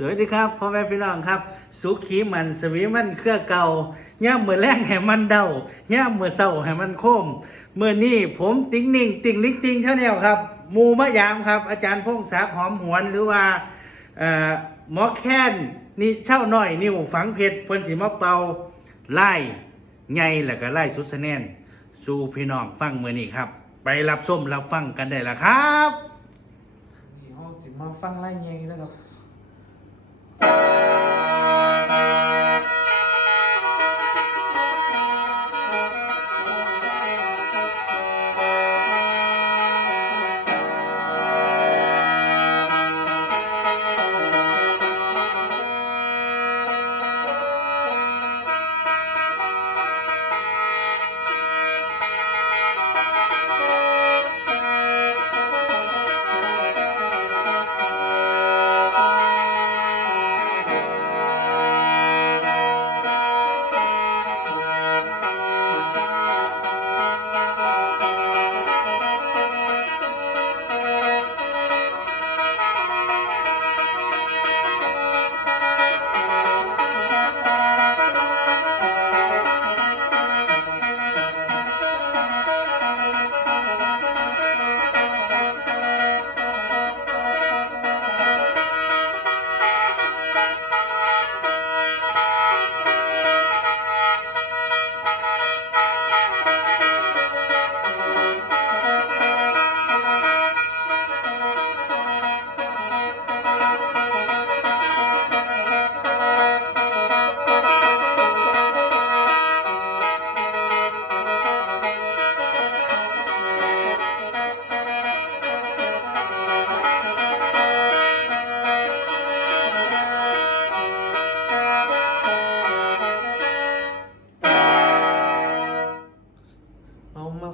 สวัสดีครับพ่อแม่พี่น้องครับสุขีมันสวีมันเครือเก่าย่ามมือแรงให้มันเดาย่ามมือเศร้าให้มันโคมเมื่อนี้ผมติ๊งนิ่งติ่งลิงติงชาแนลครับมูมะยามครับ อาจารย์พงศักดิ์หอมหวนหรือว่าเอ่อหมอแค้นนี่เช่าหน้อยนิ้วฝังเพชรเพิ่นสิมาเปาไล่ไงแล้วก็ไล่สุดสแนนสู่พี่น้องฟังมื้อนี้ครับ ไปรับส้มรับฟังกันได้ละครับนี่เขาสิมาฟังไล่เงี้ยแล้วครับ เ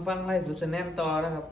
ฟังไล่สุดชแนมต่อนะครับ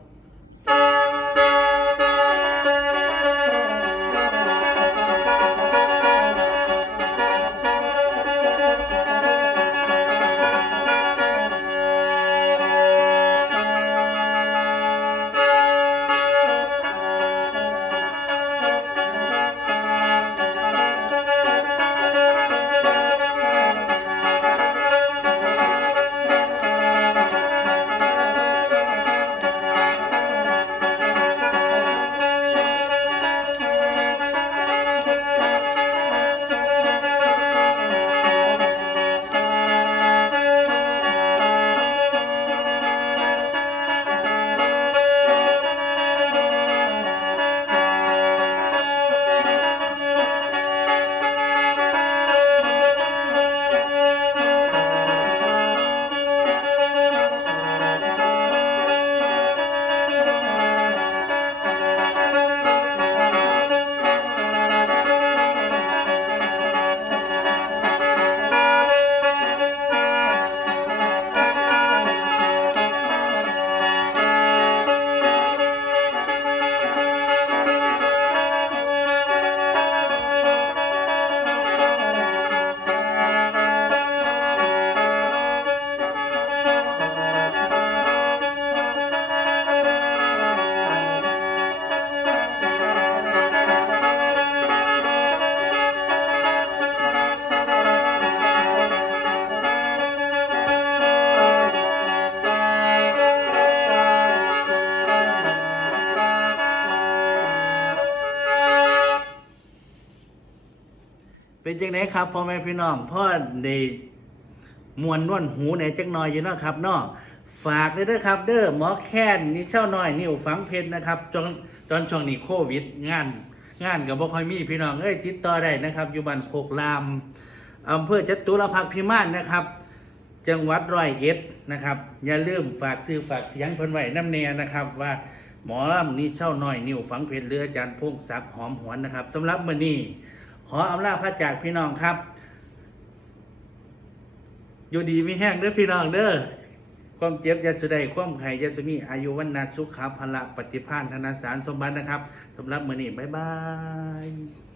เป็นจังไดครับพ่อแม่พี่น้องพ่อได้มวนนวลหูในจักหน่อยอยู่เนาะครับเนาะฝากเลยด้อครับ เด้อหมอแค้นนี่เช่าน้อยนิ้วฝังเพชรนะครับจนตอนช่วงนี้โควิด งาน งานกับบ่ค่อยมีพี่น้องเอ้ยติดต่อได้นะครับ อยู่บ้านโคกรามอำเภอจตุรพักษ์พิมานนะครับ จังหวัดร้อยเอ็ดนะครับ อย่าลืมฝากซื้อฝากเสียงเพิ่นไว้น้ำเนียนะครับ ว่าหมอลำนี่เช่าน้อยนิ้วฝังเพชรเรืออาจารย์พงศักดิ์หอมหวนนะครับสำหรับมื้อนี้ ออำลาพระจากพี่น้องครับ อยู่ดีมีแห้งเด้อพี่น้องเด้อความเจ็บยาสุใดความไข่ยาสุมีอายุวันนาสุขภาพละปฏิภาณธนสารสมบัตินะครับสำหรับมือนี้บ๊ายบาย